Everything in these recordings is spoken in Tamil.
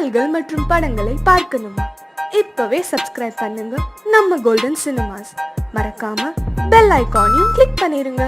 பாடல்கள் மற்றும் படங்களை பார்க்கணுமா? இப்பவே சப்ஸ்கிரைப் பண்ணுங்க நம்ம கோல்டன் சினிமாஸ். மறக்காம பெல் ஐகானையும் கிளிக் பண்ணிருங்க.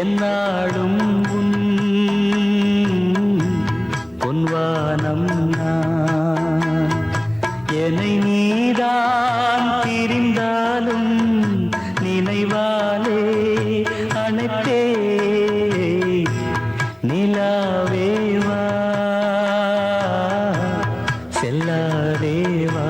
என்னாலும் பொன்வானம் நான் என்னை நீதான் பிரிந்தாலும் நினைவாலே அணைத்தே நிலாவேவா செல்லாதேவா.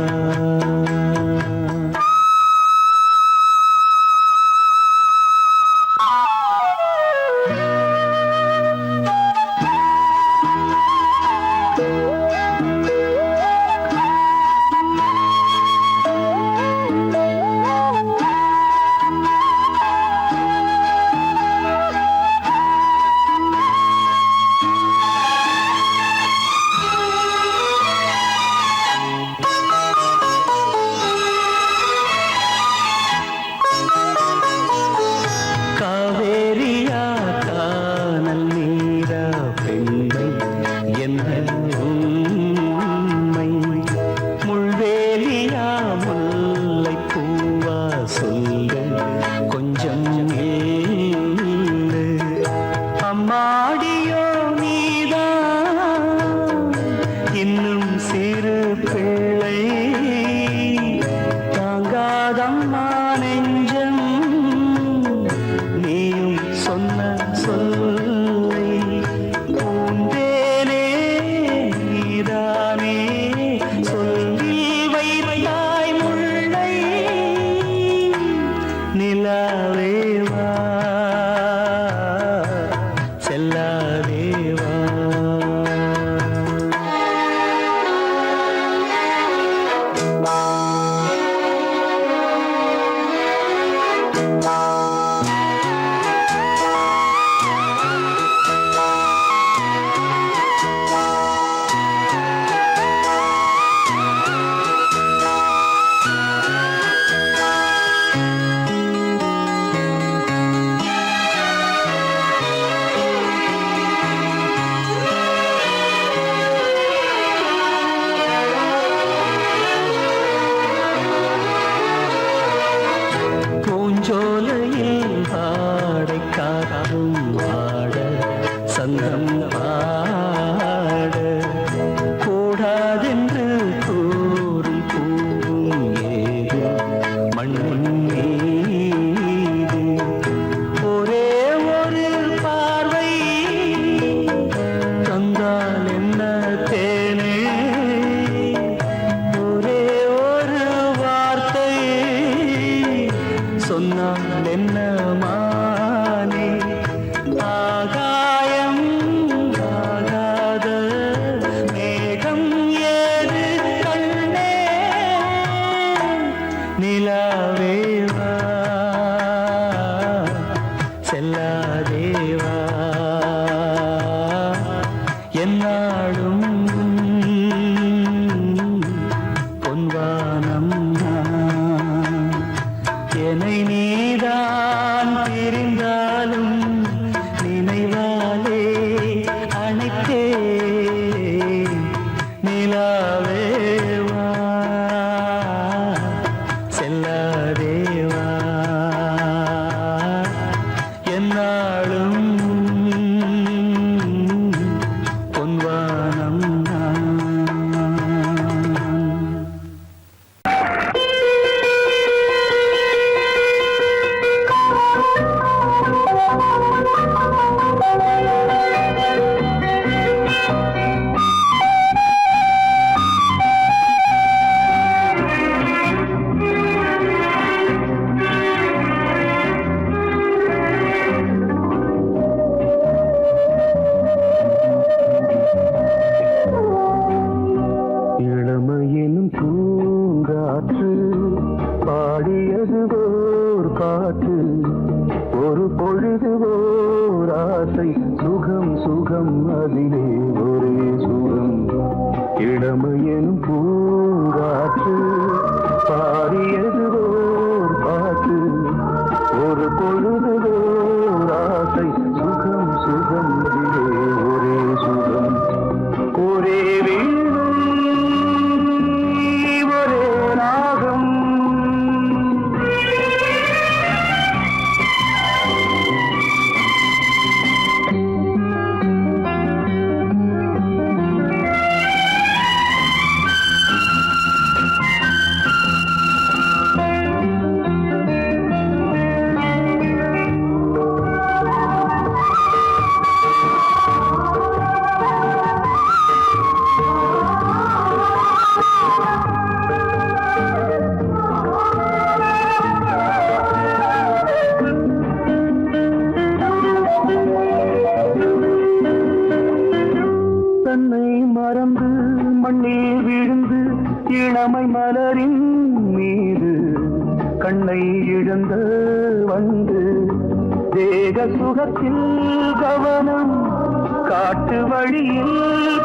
அம்மாடியோ நீதான் இன்னும் சிறு பிள்ளை தாங்காதம்மா நெஞ்சம் நீயும் சொன்ன சொல்லை பூந்தேனே நீதானே சொல்லி வைத்தாய் முல்லை நிலாவேவா செல்லாதேவா. பூஞ்சோலையில் பாடை காற்றும் பாட சந்தம் பாட கூடாதென்று கூறும் பூவும் ஏது மண்ணின் மீது ஒரே ஒரு பார்வை தந்தால் என்ன தேனே ஒரே ஒரு வார்த்தை சொன்னால் என்ன மானே ஆகாயம் ஆகாத மேகம் ஏது கண்ணே நிலாவேவா செல்லாதேவா என்னாலும் பொன்வானம் என்னை நீதான் பிரிந்தாலும் நினைவாலே அணைத்தே நிலாவேவா செல்லாதேவா என்னாலும் பொன்வானம் பாட்டு ஒரு பொழுது ஓர் ஆசை சுகம் சுகம் அதிலே ஒரே சுகம் இளமையின் பூங்காற்று பாடியது ஓர் பாட்டு ஒரு பொழுது ஓர் ஆசை சுகம் சுகம் அதிலே ஒரே சுகம் ஒரே வீணை ஒரே ராகம் தன்னை மறந்து மண்ணில் விழுந்து இளமை மலரின் மீது கண்ணை இழந்த வந்து தேக சுகத்தில் கவனம் காட்டு வழியில்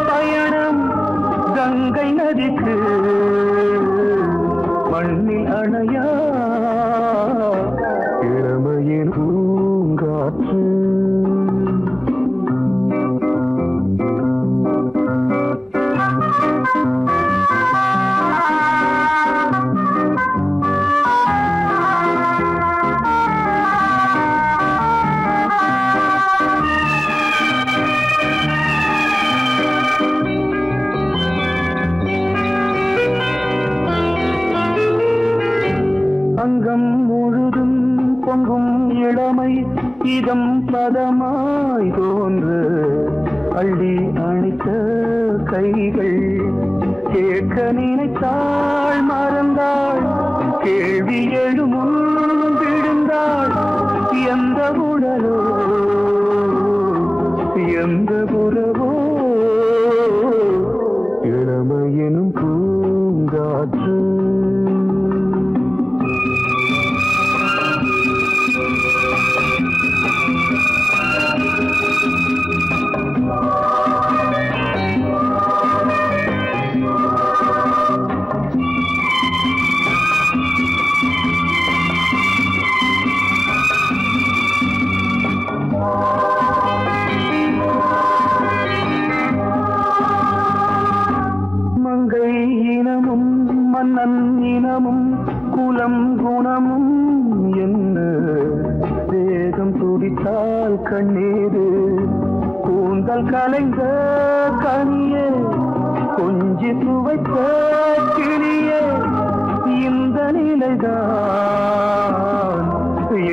பயணம் கங்கை நதிக்கு மண்ணில் அணையா இளமையின் பூங்காற்று அங்கம் முழுதும் பொங்கும் இளமை இதம் பதமாய் தோன்று அள்ளி அணைத்த கைகள் கேட்க நினைத்தாள் மறந்தாள் கேள்வி எழுமுன் விழுந்தாள் எந்த உடலோ எந்த புறவோ இளமையெனும் பூங்காற்று மங்கை இனமும் மன்னன் இனமும் குலம் குணமும் என்ன தேகம் துடித்தால் கண்ணீரு கூந்தல் கலைந்த கனியே கொஞ்சி துவைத்த கிளியே இந்த நிலைதான்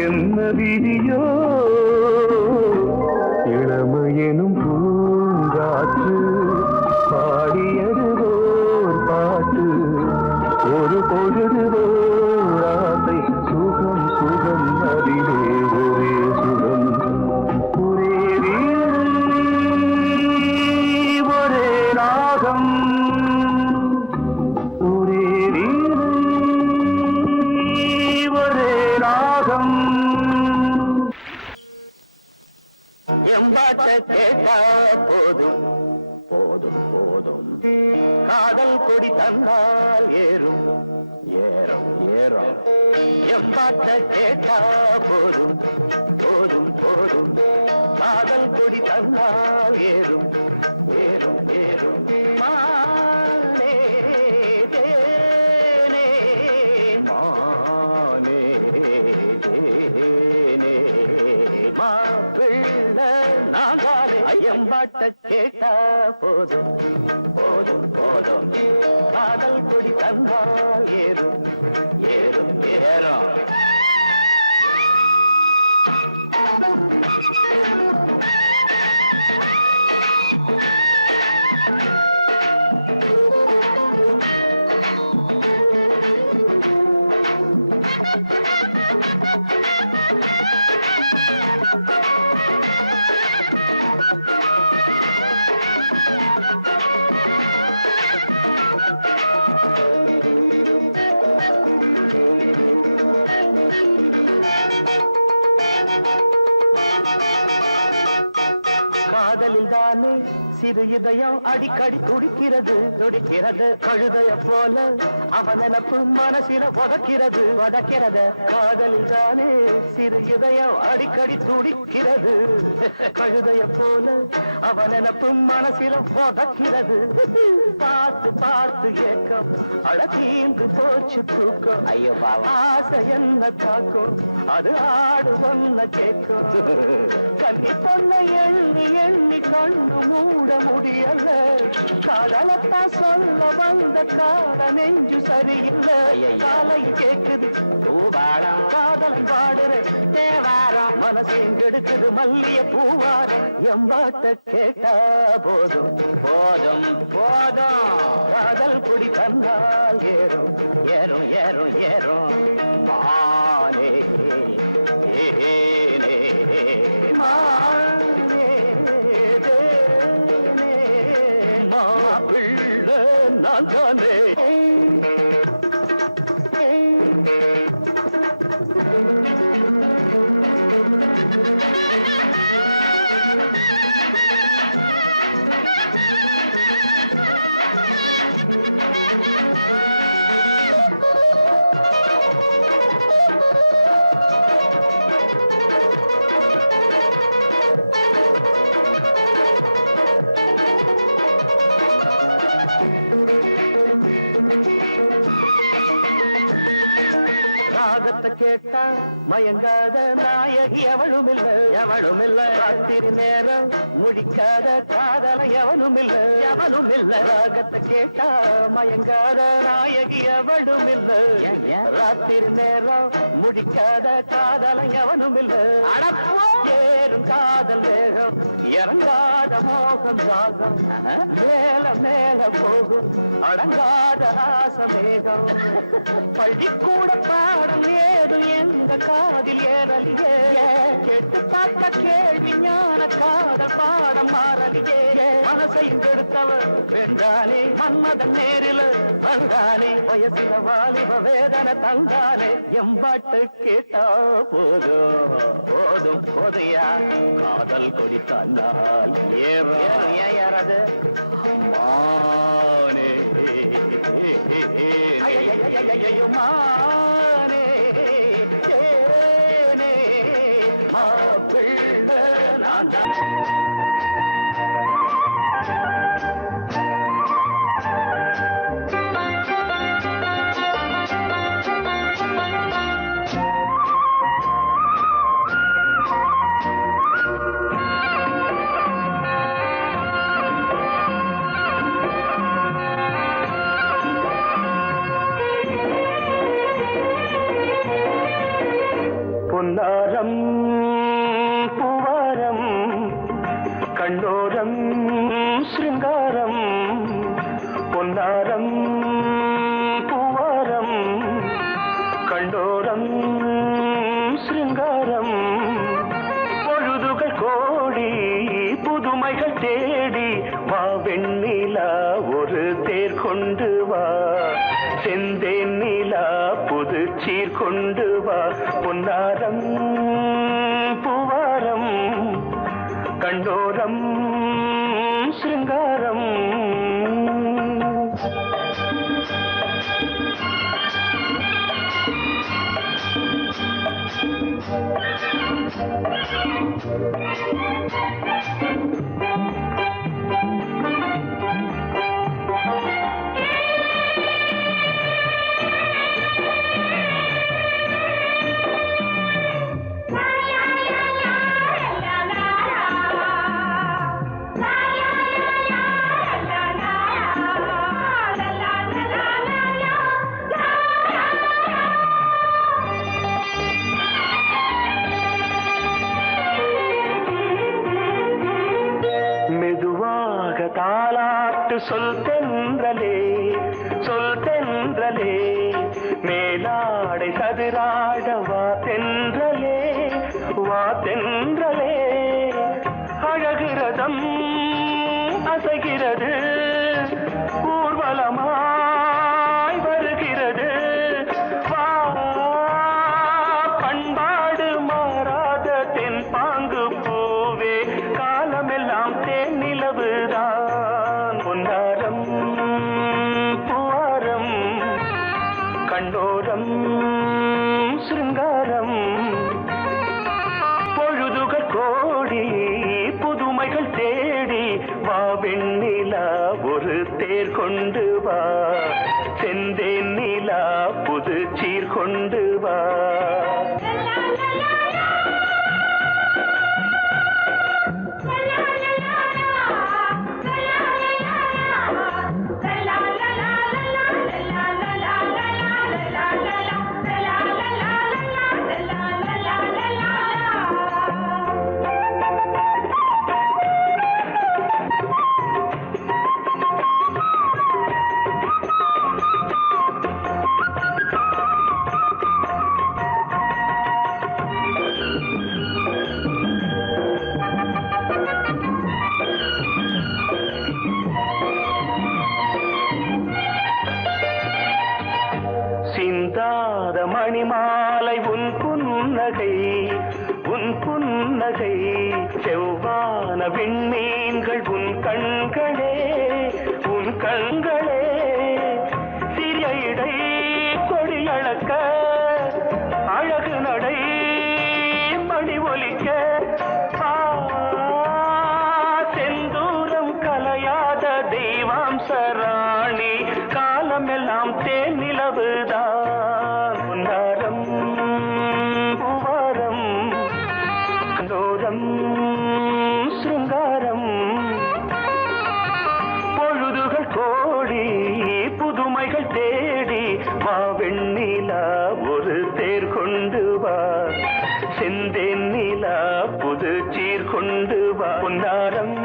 என்ன விதியோ இளமையெனும் பூங்காற்று பாடியது ஓர் பாட்டு ஒரு பொழுது ஓர் ஆசை சுகம் சுகம் அதிலே ஒரே சுகம் ஒரே வீணை ஒரே ராகம் ஒரே வீணை ஒரே ராகம் எம்பாட்ட கேட்டா போதும் போதும் போதும் காதல் கொடி தந்தால் ஏறும் ஏறும் ஏறும் எம்பாட்ட கேட்டா போதும் போதும் போதும் காதல் கொடி தந்தால் ஏறும் ஏறும் ஏறும் மானே தேனே மானே தேனே மாப்பிள்ள நாங்காலே ஐயம்பாட்ட கேட்டா போதும் போதும் போதும் காதல் கொடி தந்தால் ஏறும் ஏறும் ஏறும் சிறு இதயம் அடிக்கடி துடிக்கிறது துடிக்கிறது கழுதைய போல அவன் நினப்பு மனசில வதக்கிறது காதலில் தானே சிறு இதயம் அடிக்கடி துடிக்கிறது கழுதைய போல அவன் நினப்பு மனசில வதக்கிறது பார்த்து பார்த்து ஏக்கம் அழகீந்து போச்சு தூக்கம் ஐயோ பாவம் ஆசை என்ன தாக்கும் அது ஆடு ஒன்ன கேட்கும் கண்ணி பொண்ண எண்ணி எண்ணி கண்ணு மூட முடியல காதலத்தான் சொல்ல வந்த கால நெஞ்சு சரியில்லை காலை கேக்குது காதலன் பாடுற தேவாரம் மனசையும் கெடுக்குது மல்லிய பூவாரம் எம்பாட்ட கேட்டா போதும் போதும் போதும் காதல் குடி தந்தால் ஏறும் ஏறும் ஏறும் ஏறும் மானே ஏனே மானே தேனே மாப்பிள்ளை நான் தானே ராகத்தை கேட்டா மயங்காத நாயகி எவளும் இல்ல ராத்திரி நேரம் முடிக்காத காதல எவனும் இல்ல ராகத்தை கேட்டா மயங்காத நாயகி எவளும் இல்ல ராத்திரி நேரம் முடிக்காத காதல எவனும் இல்ல ஏறும் காதல் வேகம் இறங்காத மோகம் சாகம் மேல மேல போகும் அடங்காத ஆசமேகம் பள்ளிக்கூட பாடம் ஏது எங்க காதில் ஏறலியே கேட்டு பார்த்த கேள்வி ஞான காதல் பாடம் மாறலியே மனசையும் கெடுத்தவர் வென்றானே மன்மதன் நேரில் வந்தானே வயசில வாலிப வேதனை தந்தானே எம்பாட்டு கேட்டா போதும் போதும் போதையா காதல் கொடி தந்தால் ஏறது மானே மானே தேனே மாப்பிள்ளை நான் தான் பொன்னாரம் பூவாரம் கண்டோரம் சிருங்காரம் பொன்னாரம் பூவாரம் கண்டோரம் சிருங்காரம் பொழுதுகள் கோடி புதுமைகள் தேடி வா வெண்ணிலா ஒரு தேர் கொண்டு வா செந்தேன் நிலா புது சீர் கொண்டு வா பொன்னாரம் பூவாரம் கண்டோரம் சிருங்காரம் தாலாட்டு சொல் தென்றலே மேலாடை சதுராட வா தென்றலே அழகிறதம் அசைகிறது ஊர்வலமாய் வருகிறது வா பண்பாடு மாறாத தென் பாங்கு பூவே காலமெல்லாம் தேன் நிலவுதான் தேர் கொண்டு வா, செந்தேன் நிலா புது சீர் கொண்டு வா. சிந்தாத மணிமாலை உன் புன்னகை, உன் புன்னகை செவ்வான விண்மீன்கள் உன் கண்களே, உன் கண்களே சிறிய இடை கொடியளக்க அழகு நடை மணி ஒலிக்க, செந்தூரம் கலையாத தெய்வாம்சராணி காலமெல்லாம் தேன் நிலவுதான். உன்னாரம் பூவாரம் கந்தோரம் சிருங்காரம், பொழுதுகள் கோடி புதுமைகள் தேடி வா வெண்ணிலா ஒரு தேர் கொண்டு வா, செந்தேன் நிலா புது சீர் கொண்டு வா. பொன்னாரம்